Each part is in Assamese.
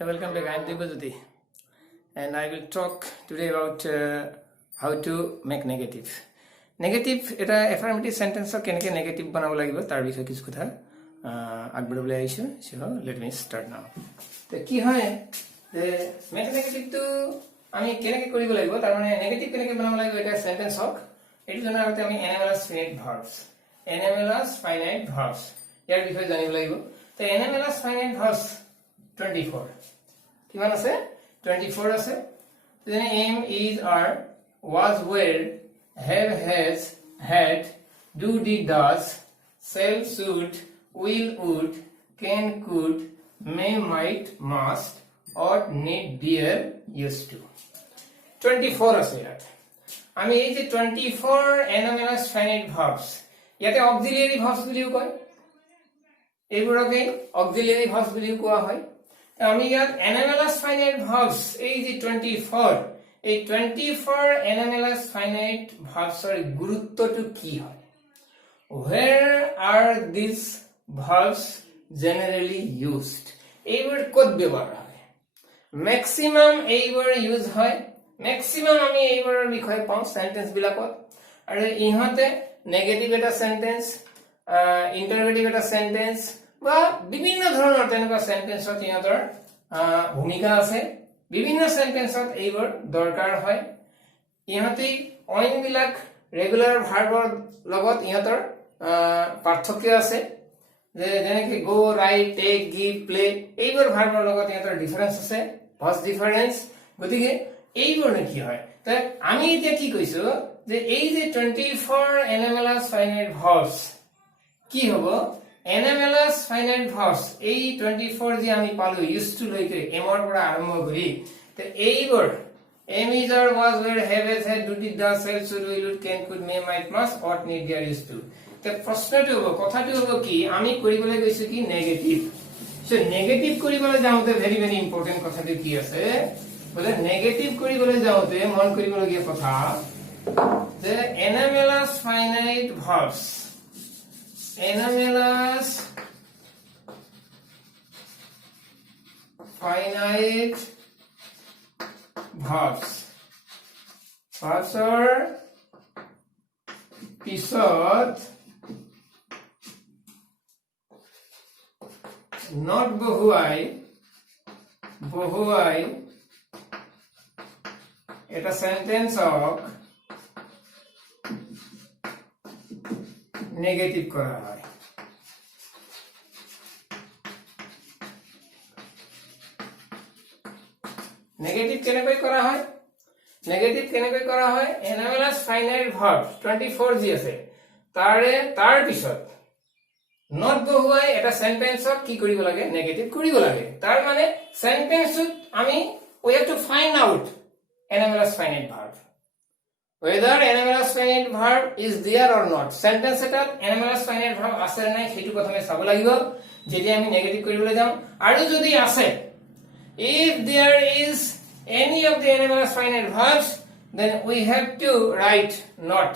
Hey, welcome back. I am Dibajyoti, and I will talk today about how to make negative. Negative এটা affirmative sentence কেনেকৈ negative বনাব লাগিব তাৰ বিষয়ে কিছু কথা আগবঢ়াবলৈ আহিছো। So let me start now. তো কি হয় যে make negative তো আমি কেনেকৈ কৰিব লাগিব তাৰ মানে negative কেনেকৈ বনাব লাগিব এটা sentence হক এটো জনা আগতে আমি NMLS finite verbs ইয়াৰ বিষয়ে জানিব লাগিব। তো NMLS finite verbs 24 কিমান আছে 24 আছে then am is are was were have has had do did does shall should will would can could may might must ought need dare used to 24 আছে ইয়াত আমি এই যে 24 NMLS finite verbs ইয়াতে auxiliary verbs বুলিও কয় এইবোৰকে auxiliary verbs বুলিও কোৱা হয় আমি ইয়াত NMLS finite verbs এই যে 24 এই 24 NMLS finite verbs এর গুরুত্বটো কি হয় where are these verbs generally used এইবোৰ কত ব্যৱহাৰ হয় maximum এইবোৰ ইউজ হয় maximum আমি এইবোৰৰ বিষয়ে পাওঁ সেন্টেন্স বিলাকত আৰু ইহতে নেগেটিভ এটা সেন্টেন্স ইন্টাৰোগেটিভ এটা সেন্টেন্স বা বিভিন্ন ধৰণৰ তেনেকুৱা সেন্টেন্সত ইহঁতৰ ভূমিকা আছে বিভিন্ন সেন্টেন্সত এইবোৰ দৰকাৰ হয় ইহঁতে অইন বিলাক ৰেগুলাৰ ভাৰ্বৰ লগত ইহঁতৰ পাৰ্থক্য আছে যে যেনেকৈ গো ৰাইট টেক গিভ প্লে এইবোৰ ভাৰ্বৰ লগত ইহঁতৰ ডিফাৰেন্স আছে ভয়েস ডিফাৰেন্স গতিকে এইবোৰ কি হয় তাই আমি এতিয়া কি কৈছো যে এই যে 24 NMLS finite verbs কি হ'ব NMLS finite verbs এই 24 যে আমি পালো used to লৈকে এমৰ পৰা আৰম্ভ কৰি তে এইবোৰ am is are was were have has had do did does shall should will would can could may might must ought need dare used to তে প্ৰশ্নটো হ'ব কথাটো হ'ব কি আমি কৰিবলৈ গৈছো কি নেগেটিভ সো নেগেটিভ কৰিবলৈ যাওঁতে ভেৰি ভেৰি ইম্পৰ্টেন্ট কথাটো কি আছে বলে নেগেটিভ কৰিবলৈ যাওঁতে মন কৰিবলগীয়া কথা যে NMLS finite verbs NMLS finite verbs are pisot not বহুৱাই এটা সেন্টেন্স হক নেগেটিভ কৰা হয় নেগেটিভ কেনেকৈ কৰা হয় NMLS finite verb 24 জি আছে তাৰ পিছত নট বহুৱাই এটা সেন্টেন্সত কি কৰিব লাগে নেগেটিভ কৰিব লাগে তাৰ মানে সেন্টেন্সত আমি we have to find out NMLS finite verb whether NMLS finite verb is there or not sentence etat NMLS finite verb আছে নাই হেতু প্ৰথমে চাব লাগিব যেতিয়া আমি নেগেটিভ কৰিবলৈ যাম আৰু যদি আছে if there is any of the NMLS finite verbs then we have to write not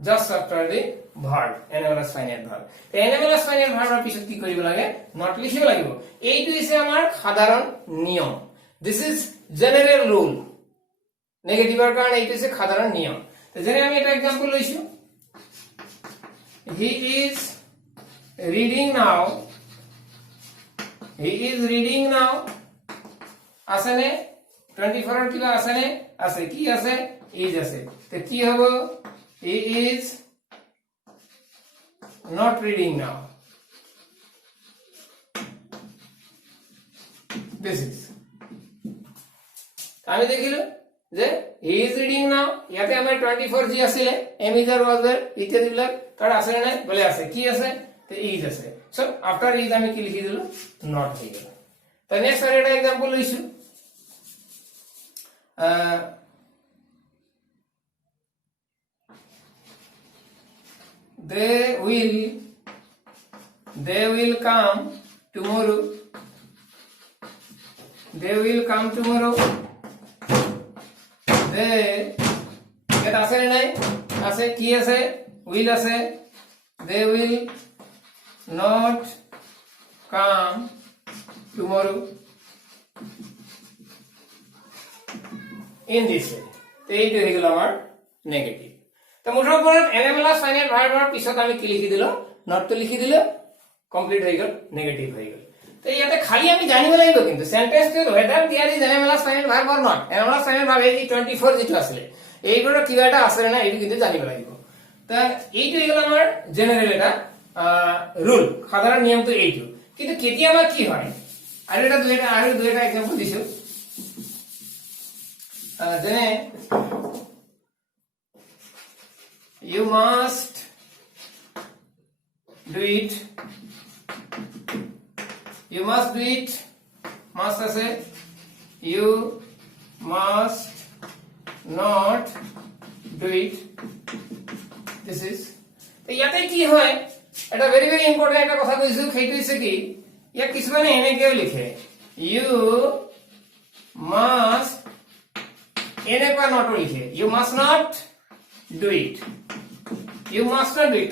just after the verb NMLS finite verb the NMLS finite verb er পিছত কি কৰিব লাগে not লিখিব লাগিব এইটো হৈছে আমাৰ সাধাৰণ নিয়ম this is general rule নেগেটিভৰ কাৰণে এইটো হৈছে সাধাৰণ নিয়ম যেনে আমি এটা एग्जांपल লৈছো he is reading now আসেনে 24 এর কিবা আসেনে আছে কি আছে is আছে তে কি হবে he is not reading now this is আমি দেখিলো যে he is reading now ইয়াতে আমাৰ 24 জি আছিল am is are was were ইত্যাদি বিলাক তাৰ আছে না বলে আছে কি আছে তে is আছে সো আফটার is আমি কি লিখি দিলো not হই গেল তো নেক্সট আর একটা example লইছো they will come tomorrow they এটা আছে নাই আছে কি আছে will আছে they will not come tomorrow in this way তো এইটো হৈ গ'ল আমাৰ নেগেটিভ তো মুঠৰ ওপৰত NMLS ফাইনাইট ভাৰ্বৰ পিছত আমি কি লিখি দিলো নটটো লিখি দিলো কমপ্লিট হৈ গ'ল নেগেটিভ হৈ গ'ল তো ইয়াতে খালি আমি জানিব লাগিব কিন্তু সেন্টেন্সটো whether there is NMLS finite verb or not NMLS finite verb এই 24 যেটো আছিল এইবোৰৰ কিবা এটা আছে না এইটো কিন্তু জানিব লাগিব তো এইটো হৈ গ'ল আমাৰ জেনাৰেল এটা ৰুল সাধাৰণ নিয়মটো এইটো কিন্তু কেতিয়াবা কি হয় আৰু দুইটা এক্সাম্পল দিছো যেনে you must do it must আছে you must not do it this is তো ইয়াতে কি হয় এটা very very important একটা কথা কৈছো সেইটো হৈছে কি ইয়া কিছুমানে এনেকেও লিখে you must এনেকুৱা নট লিখে you must not do it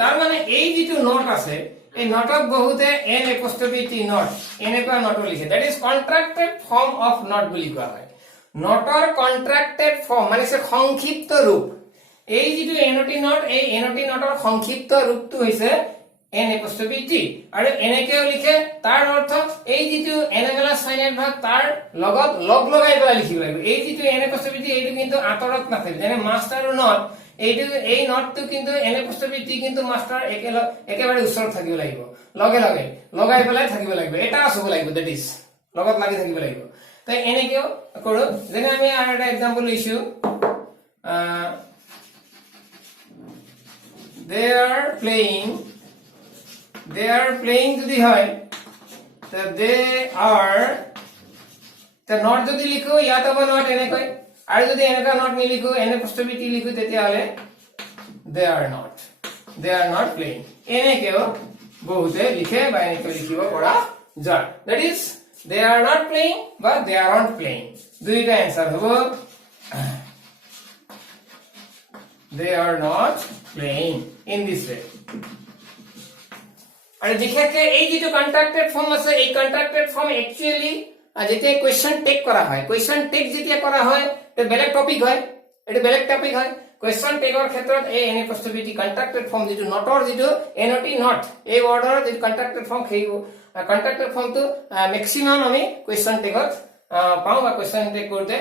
তার মানে এই যেটো নট আছে এই নটক বহুতে n apostrophe t not এনেকুৱা নট লিখে that is contracted form of not বুলি কোৱা হয় নটৰ contracted form মানে সংক্ষিপ্ত ৰূপ এই যেটো এনটি নট এই এনটি নটৰ সংক্ষিপ্ত ৰূপটো হৈছে n apostrophe t আৰু এনেকেও লিখে তাৰ অৰ্থ এই যেটো NMLS ফাইনাইট ভাৰ্ব তাৰ লগত লগ লগাই পেলাই লিখিব লাগিব এই যেটো n apostrophe t এইটো কিন্তু আতৰত নাথাকে যেনে মাষ্টাৰ আৰু নট এইটো এই নটটো কিন্তু n apostrophe t কিন্তু মাষ্টাৰ একেবাৰে ওচৰত থাকিব লাগিব লগে লগে লগাই পেলাই থাকিব লাগিব এটা আসব লাগিব দ্যাট ইজ লগত লাগি থাকিব লাগিব তাই এনেকেও কৰো যেনে আমি আৰু এটা एग्जांपल লৈছো they are playing যদি হয় তো they are তো নট যদি লিখো ইয়াত হ'ব নট এনেকৈ আৰু যদি এনেকা নট নিলিখো n apostrophe t লিখো তেতিয়া হলে they are not playing এনেকেও বহুতে লিখে বা এনেকৈ লিখিব পৰা যায় that is they are not playing বা they aren't playing দুইটা आंसर হ'ব they are not playing in this way আৰু বিশেষকৈ এই যেটো কন্ট্রাক্টেড ফর্ম আছে এই কন্ট্রাক্টেড ফর্ম একচুয়ালি যেতে কোয়েশ্চন টেক করা হয় কোয়েশ্চন টেক যেতিয়া করা হয় তে বেলেগ টপিক হয় এটা বেলেগ টপিক হয় কোয়েশ্চন টেকৰ ক্ষেত্ৰত এই n apostrophe t কন্ট্ৰাক্টেড ফৰ্ম যেটো নটৰ যেটো not not এই অৰ্ডাৰৰ যেটো কন্ট্রাক্টেড ফর্ম খেইব কন্ট্রাক্টেড ফর্মটো ম্যাক্সিমাম আমি কোয়েশ্চন টেকত পাও বা কোয়েশ্চন টেক করতে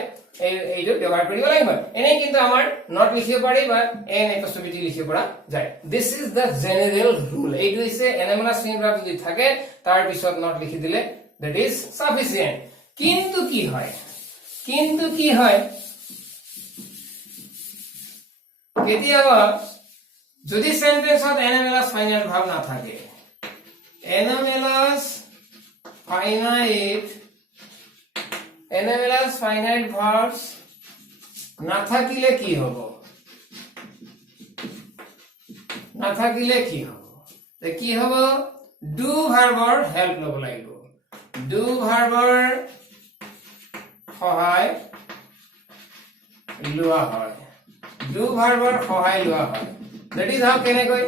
এইটো ব্যবহার কৰিব লাগিব এনে কিন্তু আমাৰ নট লিখিব পাৰি বা n apostrophe t লিখিব পৰা যায় this is the general rule এইটো হৈছে NMLS ফাইনাইট যদি থাকে তাৰ পিছত নট লিখি দিলে that is sufficient কিন্তু কি হয় কেতিয়াবা যদি সেন্টেন্সত NMLS ফাইনাইট ভাব না থাকে NMLS ফাইনাইট ভার্বস না থাকিলে কি হ'ব কি হ'ব ডু ভাৰ্বৰ হেল্প লব লাগিব ডু ভাৰ্বৰ সহায় লোৱা হয় that is how কেনেকৈ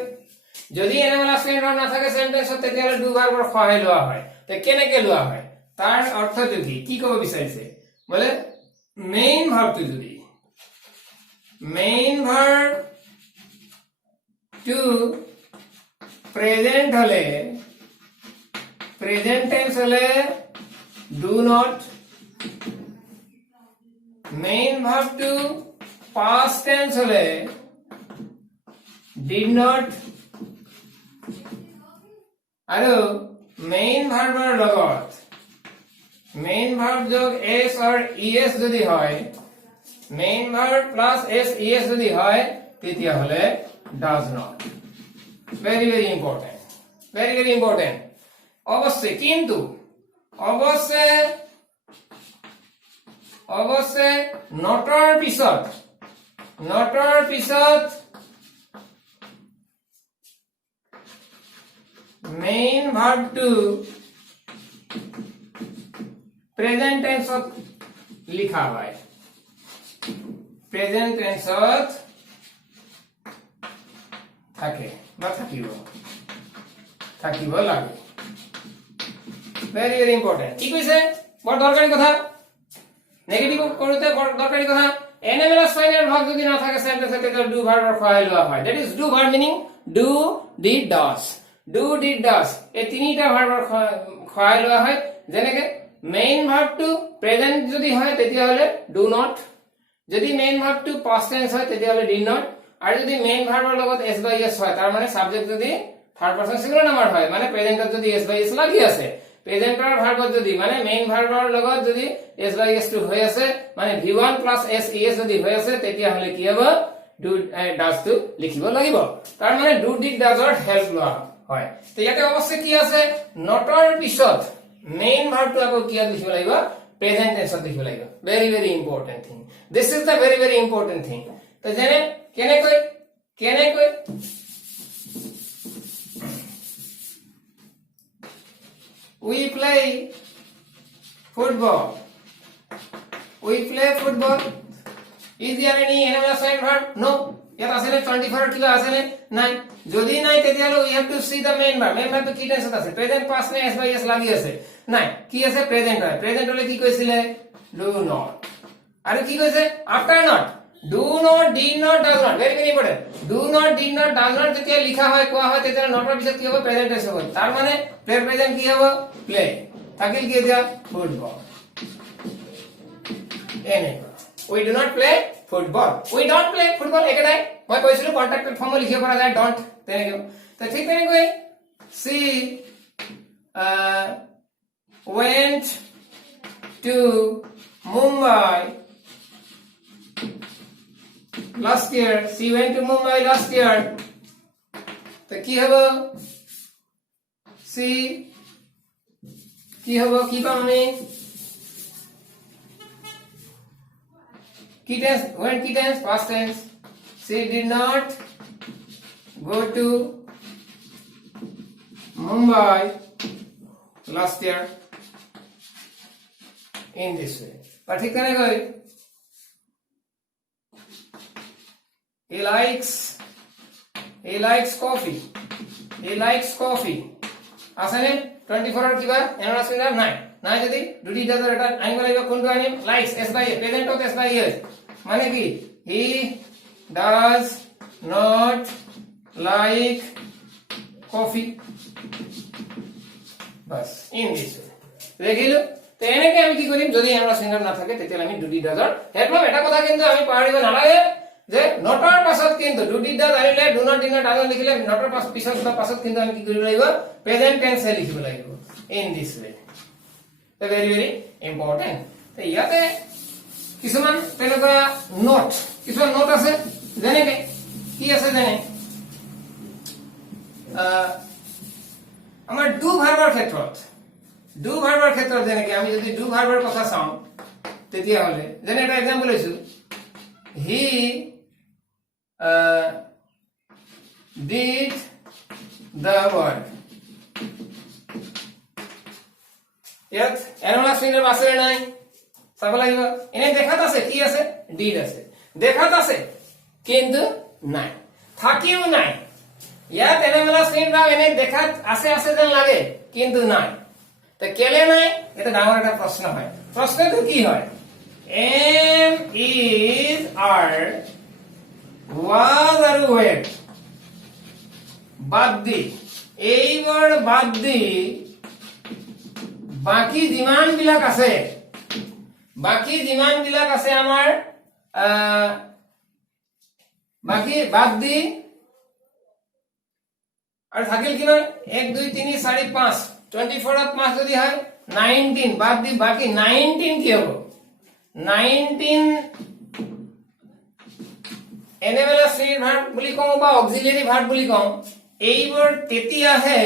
যদি NMLS ফাইনাইট ভাৰ্ব না থাকে সেন্টেন্সত তেতিয়া ডু ভাৰ্বৰ সহায় লোৱা হয় তে কেনেকৈ লোৱা হয় তাৰ অৰ্থটো কি কব বিচাৰিছে বলে মেইন ভার্বটো যদি মেইন ভার্ব টু প্রেজেন্ট হলে প্রেজেন্ট টেন্স হলে ডু নট মেইন ভার্ব টু পাস্ট টেন্স হলে ডিড নট আৰু মেইন ভাৰ্বৰ লগত মেইন ভার্ব যোগ s और es যদি হয় main verb plus s es যদি হয় তেতিয়া হলে does not very very important অবশ্যই কিন্তু অবশ্যই নটৰ পিছত মেইন ভার্বটো প্রেজেন্ট টেন্সত লিখা হয় প্রেজেন্ট টেন্সত থাকে বা থাকিব লাগে very very important কি কৈছে বৰ দৰকাৰী কথা নেগেটিভ কৰোতে বৰ দৰকাৰী কথা এনএমএলএছ ফাইনেল ভাগ যদি না থাকে সেন্টেন্সে তেতিয়া ডু ভাৰ্বৰ সহায় লোৱা হয় that is do verb meaning do did does এই তিনিটা ভাৰ্বৰ সহায় লোৱা হয় যেনেকে মেইন ভাৰ্বটো প্ৰেজেন্ট যদি হয় তেতিয়া হলে ডু নট যদি মেইন ভাৰ্বটো পাস্ট টেন্স হয় তেতিয়া হলে ডিড নট আৰু যদি মেইন ভাৰ্বৰ লগত এস বাই এস হয় তাৰ মানে সাবজেক্ট যদি থাৰ্ড পাৰসন সিঙ্গুলাৰ নাম্বাৰ হয় মানে প্ৰেজেন্টত যদি এস বাই এস লাগি আছে প্ৰেজেন্টৰ ভাৰ্বত যদি মানে মেইন ভাৰ্বৰ লগত যদি এস বাই এস টো হৈ আছে মানে v1 + s es যদি হৈ আছে তেতিয়া হলে কি হ'ব ডু ডাজ টো লিখিব লাগিব তাৰ মানে ডু ডিড ডাজৰ হেল্প লোৱা হয় তো ইয়াতে অৱশ্যে কি আছে নটৰ পিছত মেইন ভাৰ্বটো আকৌ কি লিখিব লাগিব প্ৰেজেন্ট টেন্সত লিখিব লাগিব very very important thing this is the very very important thing তো যেনে কেনেকৈ we play football is there any another sign verb no ইয়াত আছে নে 24 কিবা আছে নে নাই যদি নাই তেতিয়ালে we have to see the main verb তো কি টেন্সত আছে প্ৰেজেন্ট পাস্ট নে s by s লাগি আছে নাই কি আছে প্ৰেজেন্ট হয় প্ৰেজেন্ট হলে কি কৈছিলে do not আৰু কি কৈছে after not do not did not does not very very important do not did not does not যেতিয়া লিখা হয় কোৱা হয় তেতিয়া নটৰ পিছত কি হ'ব প্ৰেজেন্ট টেন্স হ'ব তাৰ মানে প্ৰেজেন্ট কি হ'ব প্লে থাকিল কি দিয়া ফুটবল এনে we do not play football we don't play football একেটাই মই কৈছিলো কন্ট্ৰাক্টেড ফৰ্ম লিখিব পৰা যায় ডন্ট তেনেকৈ তো ঠিক তেনেকৈ she went to Mumbai last year she went to Mumbai last year তো কি হবে she কি হবে কি পাম আমি কি টেন্স when কি tense past tense she did not go to Mumbai last year in this way but ঠিক করে গই he likes coffee আছে নে 24 এর কিবা এনরা সিঙ্গার নাই যদি দুটি দাদা এটা আনিব লাগিব কোনটো আনিম likes s by a present of s by s মানে কি he does not like coffee বাস ইন দিস দেখিলো তো এনেকে আমি কি করিম যদি এনরা সিঙ্গার না থাকে তেতিয়া আমি দুটি দাদাৰ হেডলাম এটা কথা কিন্তু আমি পাহৰিব নালাগে যে নটৰ পাছত কিন্তু ডু ডিড ডাজ আনিলে do not did not does লিখিলে নটৰ পিছত বা পাছত কিন্তু আমি কি কৰিব লাগিব প্ৰেজেন্ট টেন্স লিখিব লাগিব ইন দিস ওয়ে তো ভেৰি ভেৰি ইম্পৰ্টেন্ট তো ইয়াতে কিছুমান তেনেকুৱা কিছুমান নোট আছে যেনেকে কি আছে যেনে আমাৰ ডু ভাৰ্বৰ ক্ষেত্ৰত যেনেকে আমি যদি ডু ভাৰ্বৰ কথা চাওঁ তেতিয়া হলে যেনে এটা এক্সাম্পল লৈছো he did the work ইয়াত এনলাস ফিঙ্গার আছে নাই চাব লাগিব এনে দেখাত আছে কি আছে ডিড আছে দেখাত আছে কিন্তু নাই থাকিও নাই ইয়াত এনলাস ফিঙ্গার এনে দেখাত আছে যেন লাগে কিন্তু নাই তো কেলে নাই এটা ডাঙৰ এটা প্ৰশ্ন হয় প্ৰশ্নটো কি হয় am is are was আৰু were বাদ দি এইবোৰ বাদ দি বাকি যিমান বিলাক আছে আমাৰ বাকি বাদ দি আৰু থাকিল কিমান 1 2 3 4 5 24 ত 5 যদি হয় 19 বাদ দি বাকি 19 কি হ'ব 19 এনএমএলএস ভার্ব বুলি কওঁ বা অক্সিলিয়ারি ভার্ব বুলি কওঁ এইবোৰ তেতিয়াহে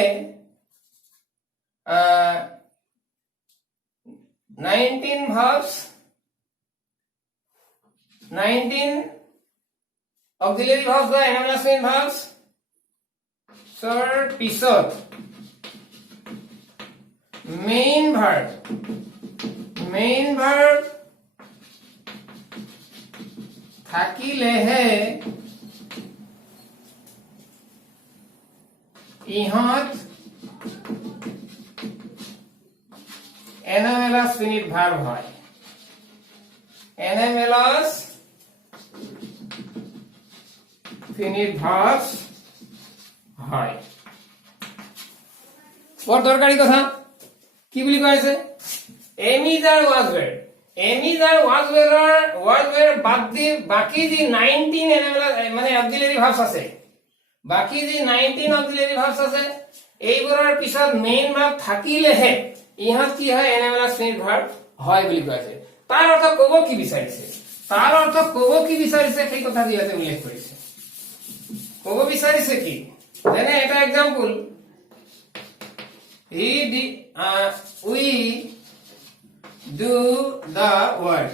19 verbs 19 auxiliary verbs বা এনএমএলএস verbs সৰ পিছত main verb থাকিলেহে ইহঁত এনামেলাস ফিনিট ভাৰ্ব হয়, এনামেলাস ফিনিট ভাৰ্ব হয়। বৰ দৰকাৰী কথা কি বুলি কৈছে, am is are was were, am is are was were বাদ দি বাকি যে 19 এনামেলাস মানে অক্সিলারি ভার্বস আছে, বাকি যে 19 অক্সিলারি ভার্বস আছে এইবোৰৰ পিছত মেইন ভাৰ্ব থাকিলেহে ইহাত কি হয় এনামেলাস ফিনিট ভাৰ্ব হয় বুলি কৈছে। তাৰ অৰ্থ ক'ব কি বিচাৰিছে, তাৰ অৰ্থ ক'ব কি বিচাৰিছে সেই কথা ইয়াতে উল্লেখ কৰিছে। ক'ব বিচাৰিছে কি, যেনে এটা example, we do the work,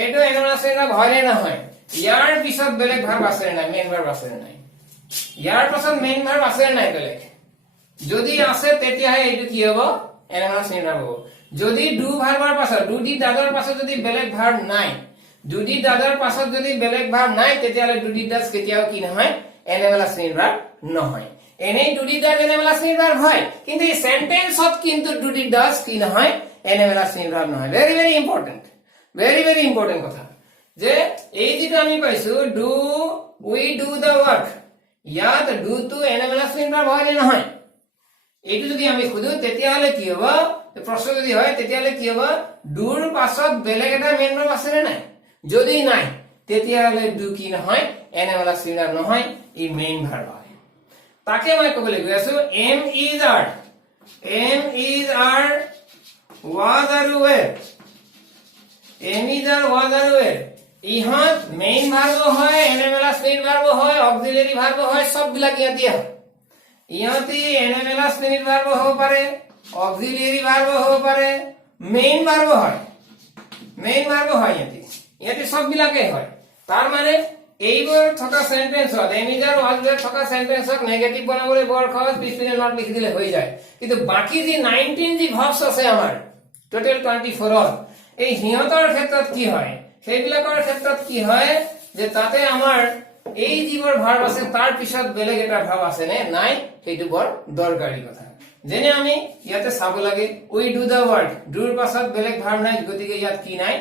এইটো এনামেলাস ফিনিট ভার্ব হয় নে নহয়, ইয়াৰ পিছত বেলেগ ভাৰ্ব আছে নাই, মেইন ভাৰ্ব আছে নাই, ইয়াৰ পাছত মেইন ভার্ব আছে নাই বেলেগ, যদি আছে তেতিয়াহে এইটো কি হ'ব এনামেলাস ফিনিট ভার্ব হ'ব। যদি ডু ভাৰ্বৰ পাছত ডু ডি ডাজৰ পাছত যদি বেলেগ ভাৰ্ব নাই, ডু ডি ডাজৰ পাছত যদি বেলেগ ভার্ব নাই তেতিয়াহলে ডু ডি ডাজ কেতিয়াও কি নহয় এনামেলাস ফিনিট ভার্ব নহয়। এনেই do did does anomalous finite verb হয়, কিন্তু এই সেন্টেন্সত কিন্তু ডু ডি ডাজ কি নহয় এনামেলাস ফিনিট ভার্ব নহয়। Very very important, very very important কথা যে এই যেটা আমি পাইছো do we do the work, ইয়াত ডু টু এনামেলাস ফিনিট ভার্ব হয় নে নহয়, এইটো যদি আমি খুদু তেতিয়াহলে কি হ'ব, প্রশ্ন যদি হয় তেতিয়াহলে কি হ'ব, ডুৰ পাছত বেলেগ এটা মেইন ভার্ব আছে নে নাই, যদি নাই তেতিয়াহলে ডু কি নহয় এনামেলাস ফিনিট ভার্ব নহয়, ই মেইন ভার্ব হয়। তাকে মই ক'বলৈ গৈ আছো am is are, am is are was আৰু were, am is are was আৰু ওয়ের ইহত মেইন ভার্ব হয়, এনামেলাস ফিনিট ভার্ব হয়, অক্সিলারি ভার্ব হয়, সব বিলাক ইয়াতে হয়। ইহতি এনামেলাস ফিনিট ভার্ব হ'ব পাৰে, অক্সিলাৰি ভাৰ্ব হ'ব পাৰে, মেইন ভাৰ্ব হয়, মেইন ভাৰ্ব হয়, ইয়াতে সব বিলাকে হয়। তাৰ মানে এইবোৰ থকা সেন্টেন্সত am is are was were থকা সেন্টেন্সত নেগেটিভ বনাবলৈ বৰ সহজ, পিছপিনে নট লিখি দিলে হৈ যায়। কিন্তু বাকি যে 19 যে ভার্বস আছে আমাৰ টোটাল 24 এই হিয়তৰ ক্ষেত্ৰত কি হয়, সেইবিলাকৰ ক্ষেত্ৰত কি হয় যে তাতে আমাৰ এই যিবোৰ ভাৰ্ব আছে তাৰ পিছত বেলেগ এটা ভাৰ্ব আছে নে নাই সেইটো বৰ দৰকাৰী কথা। যেনে আমি ইয়াতে চাব লাগে উই ডু দ্য ওয়াৰ্ক, ডুৰ পাছত বেলেগ ভার্ব নাই, গতিকে ইয়াত কি নাই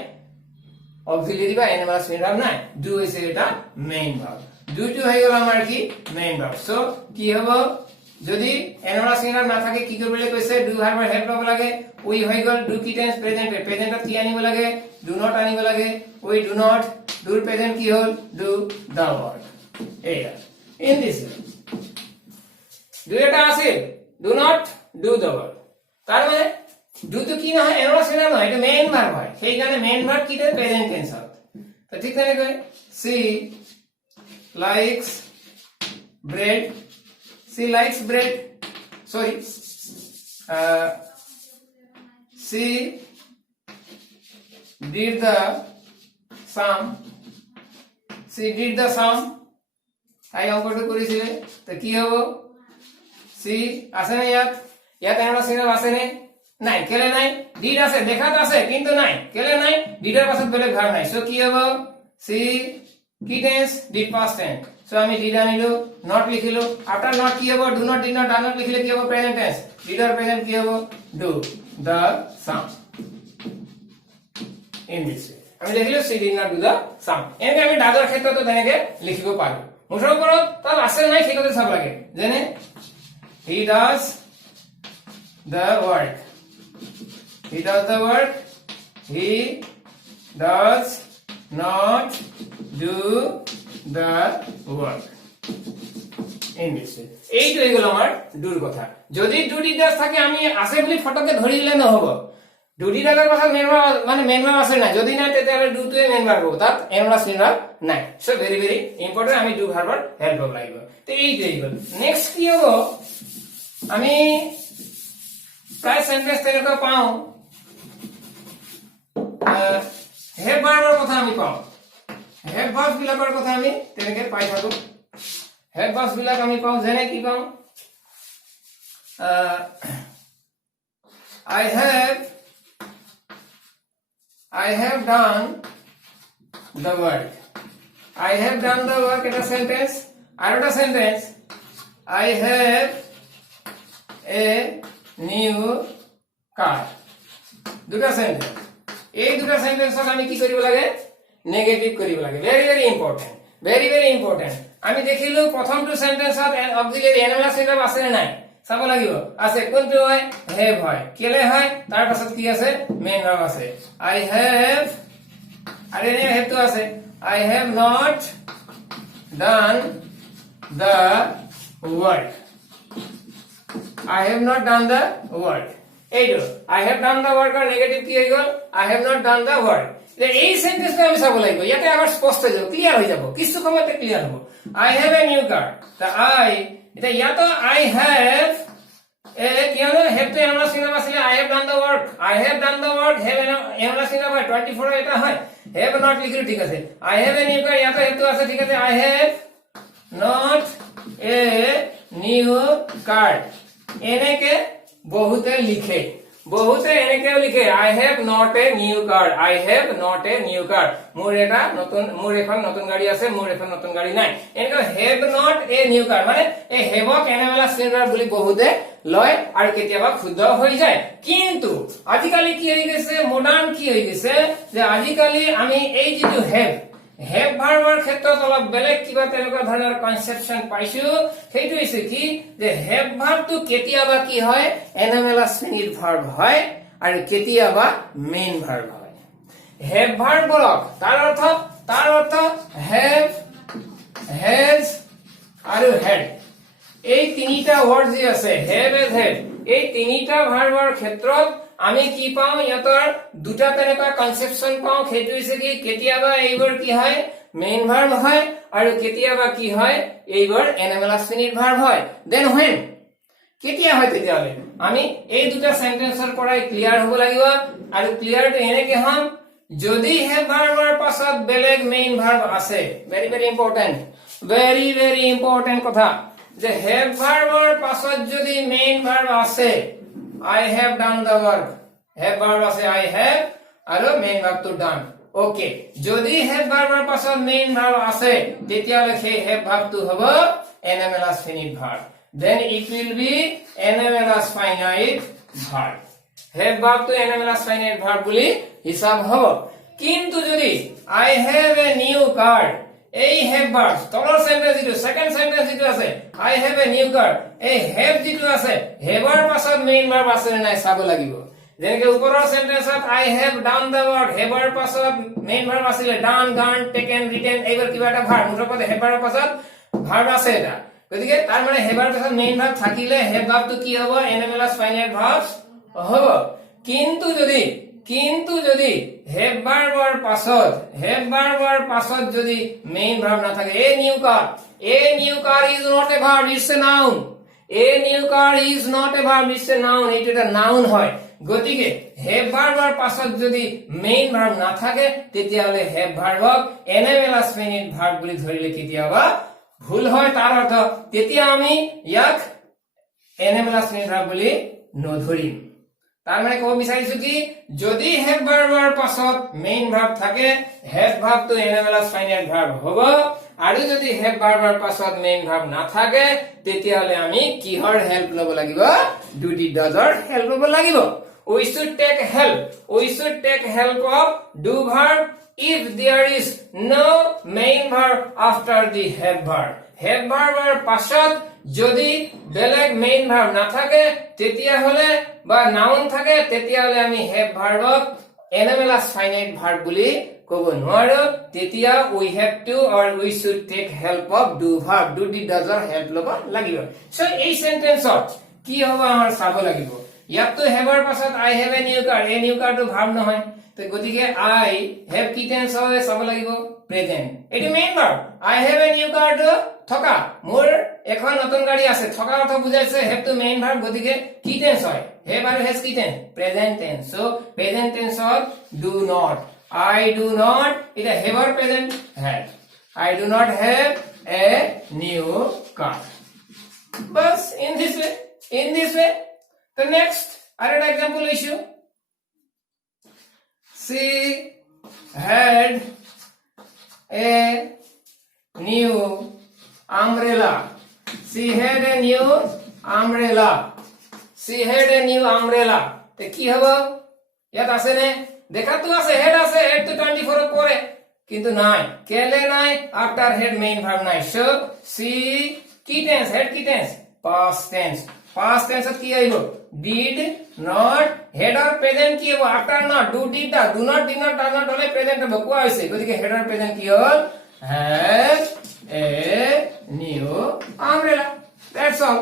অক্সিলারি বা এনামেলাস ফিনিট ভার্ব নাই, ডু হৈছে এটা মেইন ভার্ব, ডুটো হৈ গ'ল আমাৰ কি মেইন ভার্ব। সো কি হ'ব, যদি এনামেলাস ফিনিট ভার্ব নাথাকে কি কৰিবলৈ কৈছে, ডু ভাৰ্বৰ হেল্প ল'ব লাগে, উই হৈ গ'ল ডু কি টেন্স প্ৰেজেন্ট, প্ৰেজেন্টত কি আনিব লাগে ডু নট আনিব লাগে, উই ডু নট, ডুৰ প্ৰেজেন্ট কি হ'ল ডু দ্য ওয়ার্ক। এইয়া ইন দিস ডু এটা আছিল do not do the work, তাৰ মানে ডু তো কি নহয় এনামেলাস ফিনিট ভাৰ্ব নহয়, এটা মেইন ভাৰ্ব হয়, সেইকাৰণে মেইন ভাৰ্ব কি থাকে প্ৰেজেন্ট টেন্সত। তো ঠিক তেনেকৈ she likes bread, she likes bread, sorry, she did the sum, she did the sum, তাই অঙ্কটো কৰিছিলে। তো কি হ'ব, সি আছে না ইয়াত, ইয়াত এনামেলাস ফিনিট ভার্ব আছে নে নাই, কেলে নাই, ডিড আছে দেখাত আছে কিন্তু নাই, কেলে নাই, ডিডৰ পাছত বেলেগ ভার্ব নাই। সো কি হ'ব, সি কি tense did past tense, so আমি ডিড আনিলো, নট লিখিলো, আফটার নট কি হ'ব do not did not, not লিখিলে কি হ'ব প্রেজেন্ট টেন্স, ডিডৰ প্রেজেন্ট কি হ'ব do the same. In this আমি লিখিলো she did not do the same. এনেকে আমি ডাজৰ ক্ষেত্ৰতো তেনেকে লিখিব পাৰো। মুঠৰ ওপৰত তাত আছে নাই সেই কথা চাব লাগে, যেনে he does the work, he does the work, he does not do the work in this way. এইটো হৈ গ'ল আমাৰ ডুৰ কথা। যদি ডু ডি ডাজ থাকে আমি আছে বুলি ফটকে ধৰি দিলে নহব, ডু ডি ডাজৰ কথা মেইন ভাৰ্ব মানে মেইন ভাৰ্ব আছে নাই, যদি নাই তেতিয়াহলে ডু টোৱে মেইন ভাৰ্ব হ'ব, তাত এনামেলাস ফিনিট ভাৰ্ব নাই। সো ভেৰি ভেৰি ইম্পৰ্টেন্ট, আমি ডু ভাৰ্বৰ হেল্প ল'ব লাগিব। তো এইটো হৈ গ'ল। নেক্সট কি হ'ব, আমি প্ৰায় সেন্টেন্স তেনেকুৱা পাওঁ, হেভ ভাৰ্বৰ কথা আমি পাওঁ, হেভ ভাৰ্ব বিলাকৰ কথা আমি তেনেকে পাই থাকো। হেভ ভার্ব বিলাক আমি পাওঁ, যেনে কি পাওঁ, I have done the work, I have done the work এটা সেন্টেন্স, আর একটা sentence I have a new car দুটা সেন্টেন্স এই দুটা সেন্টেন্সক আমি কি কৰিব লাগে নেগেটিভ কৰিব লাগে ভেৰি ভেৰি ইম্পৰ্টেন্ট আমি দেখিলো প্ৰথমটো সেন্টেন্সত অক্সিলাৰি এনামেলাস ভাৰ্ব আছে নে নাই চাব লাগিব আছে কোনটো হয় হেভ হয় কেলে হয় তাৰ পাছত কি আছে মেইন ভাৰ্ব আছে আই হেভ আৰে নে হেভটো আছে I have not done the work I have not done the work এইটো I have done the work আর নেগেটিভ কি হৈ গল I have not done the work এই সেন্টেন্সটো আমি চাব লাগিব ইয়াতে আমাৰ স্পষ্ট হৈ যাব ক্লিয়াৰ হৈ যাব কিছু সময়তে ক্লিয়াৰ হ'ব I have a new car তা এটা ইয়াতো I have কিয়নো have to এনামেলাস ভাৰ্ব আছিল I have done the work I have done the work have anomalous verb 24 এটা হয় have not লিখিলো ঠিক আছে I have a new car ইয়াতো have to আছে ঠিক আছে I have not a new card এনেকে বহুতে লিখে এনেকেও লিখে I have not a new card I have not a new card মোৰ এখন নতুন গাড়ী আছে মোৰ এখন নতুন গাড়ী নাই এনেকে have not a new card মানে এই হেভক এনামেলাস ভাৰ্ব বুলি বহুতে লয় আৰু কেতিয়াবা শুদ্ধ হৈ যায় কিন্তু আজিকালি কি হৈ গৈছে মডাৰ্ন কি হৈ গৈছে যে আজিকালি আমি এই যেটো হেভ ভাৰ্বৰ ক্ষেত্ৰত অলপ বেলেগ কিবা তেনেকুৱা ধৰণৰ কনসেপচন পাইছো সেইটো হৈছে কি যে হেভ ভাৰ্বটো কেতিয়াবা কি হয় এনামেলাস শ্ৰেণীৰ ভাৰ্ব হয় আৰু কেতিয়াবা মেইন ভাৰ্ব হয় হেভ ভাৰ্বক তাৰ অৰ্থ হেভ হেজ আৰু হেড এই তিনিটা ওয়াৰ্ড যে আছে হেভ এজ হেড এই তিনিটা ভাৰ্বৰ ক্ষেত্ৰত আমি কি পাও ইয়াতৰ দুটা তেনেকুৱা কনসেপচন পাও সেইটো হৈছে কি কেতিয়াবা এইবোৰ কি হয় মেইন ভাৰ্ব হয় আৰু কেতিয়াবা কি হয় এইবোৰ এনামেলাস শ্ৰেণীৰ ভাৰ্ব হয় দেন when কেতিয়া হয় তেতিয়ালে আমি এই দুটা সেন্টেন্সৰ পৰাই ক্লিয়াৰ হ'ব লাগিব আৰু ক্লিয়াৰটো এনেকে হম যদি হেভ ভাৰ্বৰ পাছত বেলেগ মেইন ভাৰ্ব আছে ভেৰি ভেৰি ইম্পৰ্টেন্ট কথা যে হেভ ভাৰ্বৰ পাছত যদি মেইন ভাৰ্ব আছে I have done the work have verb আছে I have আৰু মেইন ভাৰ্বটো done ওকে যদি have ভাৰ্বৰ পাছত মেইন ভাৰ্ব আছে তেতিয়ালে সেই have ভাৰ্বটো হ'ব এনামেলাস finite verb then it will be এনামেলাস finite verb have ভাৰ্বটো এনামেলাস finite verb বুলি হিসাব হ'ব কিন্তু যদি I have a new car এই have verb তলৰ সেন্টেন্স যেটো সেকেন্ড সেন্টেন্স যেটো আছে I have a new car এই have যেটো আছে হেভৰ পাছত মেইন ভাৰ্ব আছে নাই চাব লাগিব যেনেকৈ ওপৰৰ সেন্টেন্সত I have done the work হেভৰ পাছত মেইন ভাৰ্ব আছিল done gone taken written এইবোৰ কিবা এটা ভাৰ্ব মুঠতে হেভৰ পাছত ভাৰ্ব আছে এটা গতিকে তাৰ মানে হেভৰ পাছত মেইন ভাৰ্ব থাকিলে হেভ ভাৰ্বটো কি হ'ব এনামেলাস ফাইনাইট ভাৰ্ব হ'ব কিন্তু যদি হেভ ভাৰ্বৰ পাছত যদি মেইন ভাৰ্ব না থাকে a new car is not a verb it's a noun a new car is not a verb it's a noun এটা একটা নাউন হয় গতিকে হেভ ভাৰ্বৰ পাছত যদি মেইন ভাৰ্ব না থাকে তেতিয়াহলে হেভ ভাৰ্বক এনামেলাস ফাইনাইট ভাৰ্ব বুলি ধৰিলে কেতিয়াবা ভুল হয় তাৰ অৰ্থ তেতিয়া আমি ইয়াক এনামেলাস ফাইনাইট ভাৰ্ব বুলি নধৰিম তাৰ মানে কব বিচাৰিছো কি যদি হেভ ভাৰ্বৰ পাছত মেইন ভাৰ্ব থাকে হেভ ভাৰ্বটো এনামেলাস ফাইনাইট ভাৰ্ব হ'ব আৰু যদি হেভ ভাৰ্বৰ পাছত মেইন ভাৰ্ব না থাকে তেতিয়ালে আমি কিহৰ হেল্প লব লাগিব ডু ডি ডাজৰ হেল্প লব লাগিব we should take help of do verb if there is no main verb after the have verb have ভাৰ্বৰ পাছত যদি বেলেগ মেইন ভাৰ্ব না থাকে তেতিয়া হলে বা নাউন থাকে তেতিয়া হলে আমি হেভ ভাৰ্বক এনামেলাস ফাইনাইট ভাৰ্ব বুলি কব নোৱাৰো তেতিয়া we have to or we should take help of do verb do the doesৰ হেল্প লব লাগিব সো এই সেন্টেন্সত কি হ'ব আমাৰ চাব লাগিব ইয়াতো হেভৰ পাছত I have a new car a new car টো ভাৰ্ব নহয় তো গতিকে I have কি টেন্স হয় চাব লাগিব প্ৰেজেন্ট এটো main verb I have a new car টো থকা মোৰ এখন নতুন গাড়ী আছে থকা অৰ্থ বুজাইছে হেভ টু মেইন ভাৰ্ব গতিকে কি টেন্স হয় হেভ আৰু হেজ কি tense present tense so present টেন্সত do not I do not it a have or present have I do not have a new car bus in this way the next another example issue she had a new umbrella she had a new umbrella she had a new umbrella তে কি হবে ইয়াত আছে নে দেখাতো আছে হেড তো 24 পরে কিন্তু নাই কেলে নাই আফটার হেড মেইন ভার্ব নাই সো সি কি টেন্স হেড কি টেন্স past tense কি আইবো did not head or present কি হবো after not do did do not did not does not হলে প্রেজেন্ট হবে কোয়া হইছে গতিকে হেড or present কি হল has a new umbrella that's all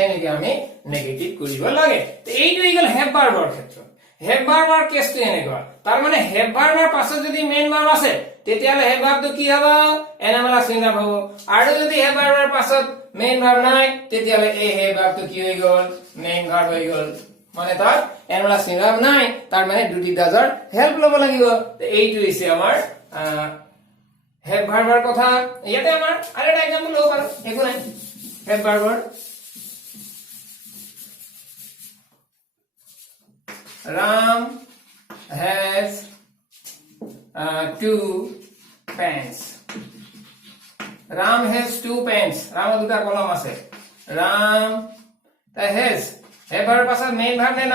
এনেকে আমি নেগেটিভ কৰিব লাগে তো এইটো ইগল হ্যাভ ভাৰ্বৰ ক্ষেত্ৰত হ্যাভ ভাৰ্বৰ কেছটো এনেকুৱা তাৰ মানে হ্যাভ ভাৰ্বৰ পাছত যদি মেইন ভাৰ্ব আছে তেতিয়ালে হ্যাভ ভাৰ্বটো কি হ'ব এনামেলাছ ইন ভাৰ্ব হ'ব আৰু যদি হ্যাভ ভাৰ্বৰ পাছত মেইন ভার্ব নাই তেতিয়ালে এই হে ভার্বটো কি হৈ গল মেইন ভার্ব হৈ গল মানে তাত এনামেলাছ ইন ভার্ব নাই তাৰ মানে ডু ডিড ডাজৰ হেল্প লব লাগিব তো এইটো হৈছে আমাৰ হ্যাভ ভাৰ্বৰ কথা ইয়াতে আমাৰ আৰু এটা एग्जांपल লব পাৰো একো নাই have ভাৰ্বৰ Ram has two pants. Ram has two pants. Ram দুটা কলম আছে Ram তা has এবাৰ পাছত মেইন ভাৰ্ব নে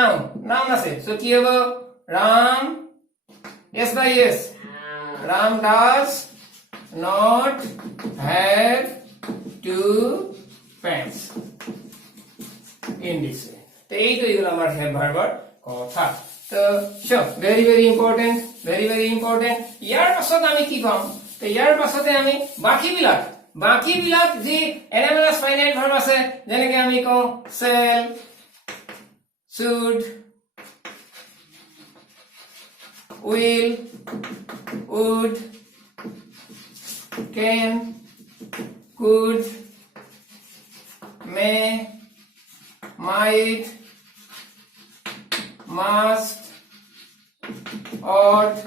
নাউন আছে সো কি হ'ব Ram yes by yes Ram does not have two pants in this way তো এইটো ইগল আমাৰ have ভাৰ্বৰ কথা তো সো very important ইয়াৰ পাছত আমি কি পাম তো ইয়াৰ পাছতে আমি বাকিবিলাক যি এনামেলাছ ফাইনাইট ভাৰ্ব আছে যেনেকে আমি কওঁ shall should will would can could may might must ought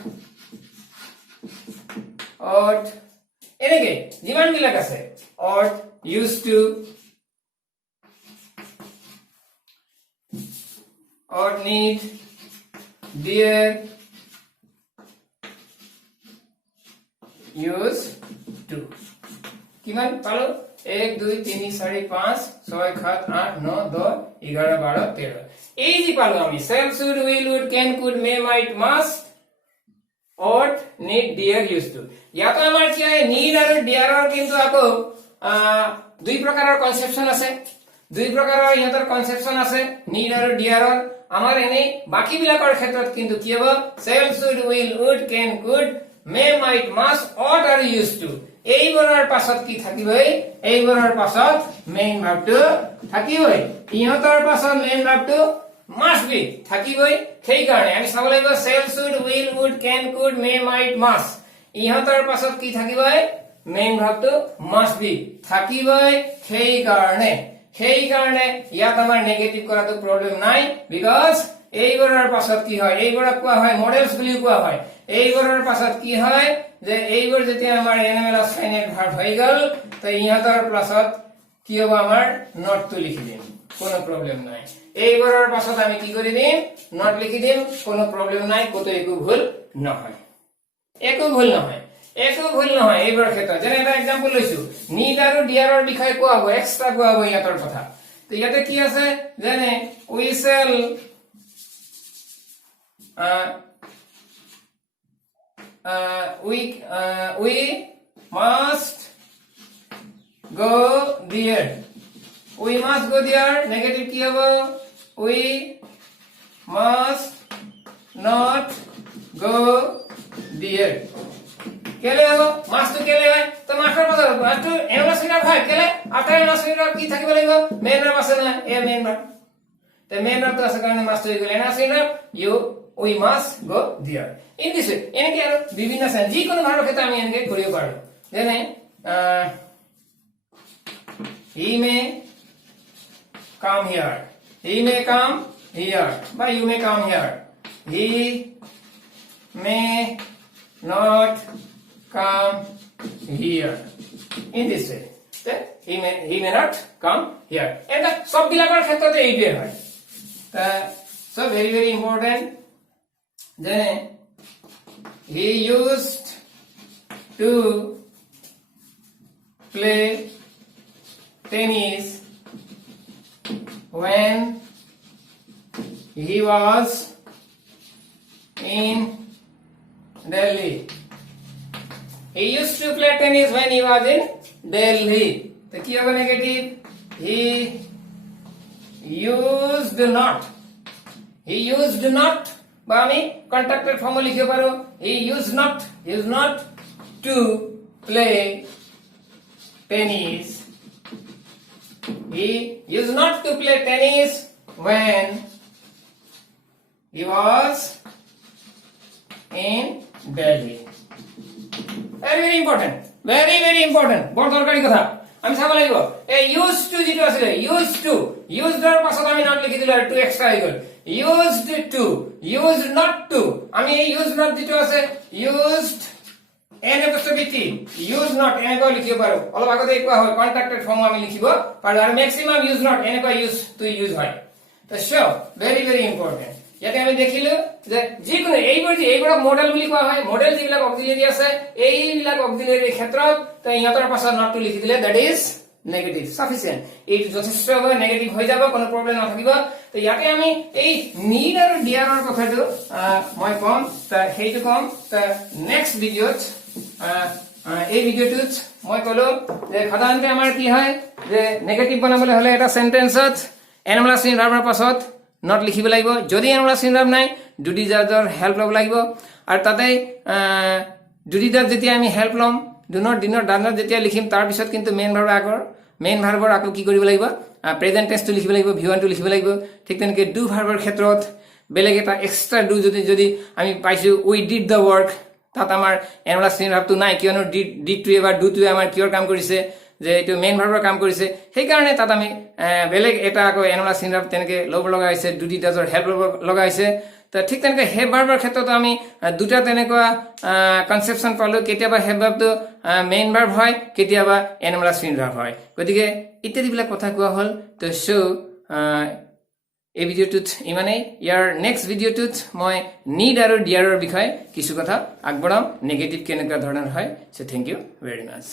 এনেকে যিমান বিলাক আছে ought used to ought need dear used to কিমান পালো 1 2 3 4 5 6 7 8 9 10 11 12 13 এই যে পালো আমি shall should will would can could may might must ought need dear used to ইয়াতো আমাৰ কি হয় need আৰু dear কিন্তু আকৌ দুই প্ৰকাৰৰ কনসেপচন আছে need আৰু dear আমাৰ এনে বাকি বিলাকৰ ক্ষেত্ৰত কিন্তু কি হ'ব shall should will would can could may might must ought আৰু used to এইবোৰৰ পাছত কি থাকিবই এইবোৰৰ পাছত মেইন ভাৰ্বটো থাকিবই ইহঁতৰ পাছত মেইন ভাৰ্বটো must be থাকিবই সেই কাৰণে আমি চাব লাগিব shall should will would can could may might must ইহঁতৰ পাছত কি থাকিবই মেইন ভাৰ্বটো must be থাকিবই সেই কাৰণে ইয়াত আমাৰ নেগেটিভ কৰাটো প্ৰবলেম নাই বিকজ এইবোৰৰ পাছত কি হয় এইবোৰক কোৱা হয় মডেলস বুলি কোৱা হয় এইবোৰৰ পাছত কি হয় যে এইবোৰ যেতিয়া আমাৰ এনামেলাছ ফাইনাইট ভাৰ্ব হৈ গল তো ইহঁতৰ পাছত কি হ'ব আমাৰ নট টু লিখি দিম কোনো প্ৰবলেম নাই এইবোৰৰ পাছত আমি কি কৰি দিম নট লিখি দিম কোনো প্ৰবলেম নাই কত একো ভুল নহয় এইবোৰ ক্ষেত্ৰত যেনে এটা एग्जांपल লৈছো need আৰু dear ৰ বিষয়ে কোৱা হ'ব এক্সট্ৰা কোৱা হ'ব ইয়াতৰ কথা তো ইয়াতে কি আছে যেনে we shall we must go there negative কি হবে we must not go there কেলে হবে must to কেলে হয় তো মাস্টার কথা must to এনালাসিনার হয় কেলে আফটার এনালাসিনার কি থাকিব লাগিব মেইন ভার্ব আছে না এ মেইন ভার্ব তো মেইন ভার্ব তো আছে কারণে must to গলে এনালাসিনার we must go there in this way এনেকে আৰু বিভিন্ন সেন্স যি কোনো ভাৰ্বৰ ক্ষেত্ৰত আমি এনেকে কৰিব পাৰো যেনে he may come here বা you may come here he may not come here in this way he may not come here এটা সব বিলাকৰ ক্ষেত্ৰতে এইটোৱে হয় so very important then he used to play tennis when he was in Delhi. He used to play tennis when he was in Delhi. তো কি হবে negative? He used not. He used not. বা আমি কন্ট্রাক্টেড ফর্ম লিখতে পারো he used not to play tennis. He used not to play tennis when he was in Delhi. Very very important. Very important. বড় দরকারি কথা। আমি চাব লাগিব এই used to যেটো আছে used এর পাছত আমি নট লিখি দিলে আর টু এক্সট্রা হৈ গল used to used not to আমি এই used not যেটো আছে used n apostrophe t used not এনেকৈ লিখিব পাৰো অলপ আগতে কোৱা হয় কন্ট্ৰাক্টেড ফৰ্ম আমি লিখিব পাৰো আৰু ম্যাক্সিমাম used not এনেকৈ used to use হয় তো শো very very important ইয়াতে আমি দেখিলো যে যিকোনো এইবোৰ মডেল বুলি কোৱা হয় মডেল যিবিলাক অক্সিলাৰি আছে এইবিলাক অক্সিলাৰি ক্ষেত্ৰত তো ইহঁতৰ পাছত নট টু লিখি দিলে দ্যাট ইজ নেগেটিভ সাফিসিয়েন্ট এই যথেষ্ট হবে নেগেটিভ হৈ যাব কোনো প্ৰবলেম নাথাকিব তো ইয়াতে আমি এই নিড আৰু ডিয়াৰৰ কথাটো মই কম তা হেইটো কম তা নেক্সট ভিডিঅ'ত এই ভিডিঅ'টোত মই কলো যে সাধাৰণতে আমাৰ কি হয় যে নেগেটিভ বনাবলৈ হলে এটা সেন্টেন্সত এনমালাছ ইন ভাৰ্বৰ পাছত নট লিখিব লাগিব যদি এনমালাছ ইন ভাৰ্ব নাই ডুডি জাজৰ হেল্প লব লাগিব আৰু তাতে ডুডি জাজ যেতিয়া আমি হেল্প লম do not D not does not যেতিয়া লিখিম তাৰ পিছত কিন্তু মেইন ভাৰ্বৰ আকৌ কি কৰিব লাগিব প্ৰেজেন্ট টেন্সটো লিখিব লাগিব ভি1 টো লিখিব লাগিব ঠিক তেনেকৈ ডু ভাৰ্বৰ ক্ষেত্ৰত বেলেগ এটা এক্সট্ৰা ডু যদি আমি পাইছো উই ডিড দ্য ওয়াৰ্ক তাত আমাৰ এনমালাছ ইন ভাৰ্বটো নাই কিয়নো ডিড টো এবাৰ ডু টো আমাৰ কিয়ৰ কাম কৰিছে যে এটো মেইন ভাৰ্বৰ কাম কৰিছে সেই কাৰণে তাত আমি বেলেগ এটা আকৌ এনমালাছ ইন ভাৰ্ব তেনেকৈ লব লগা হৈছে ডুডি ডাজৰ হেল্প লব লগা হৈছে তো ঠিক তেনেকৈ হে ভাৰ্বৰ ক্ষেত্ৰত আমি দুটা তেনেকুৱা কনসেপশন পালো কেতিয়াবা হে ভাৰ্বটো মেইন ভাৰ্ব হয় কেতিয়াবা এনমালাছ ইন ভাৰ্ব হয় গতিকে ইত্যাদিবিলাক কথা কোৱা হল তো শো এই ভিডিঅ'টোত ইমানেই ইয়াৰ নেক্সট ভিডিঅ'টোত মই নিড আৰু ডিয়াৰৰ বিষয়ে কিছু কথা আগবঢ়াম নেগেটিভ কেনেকুৱা ধৰণৰ হয় so thank you very mass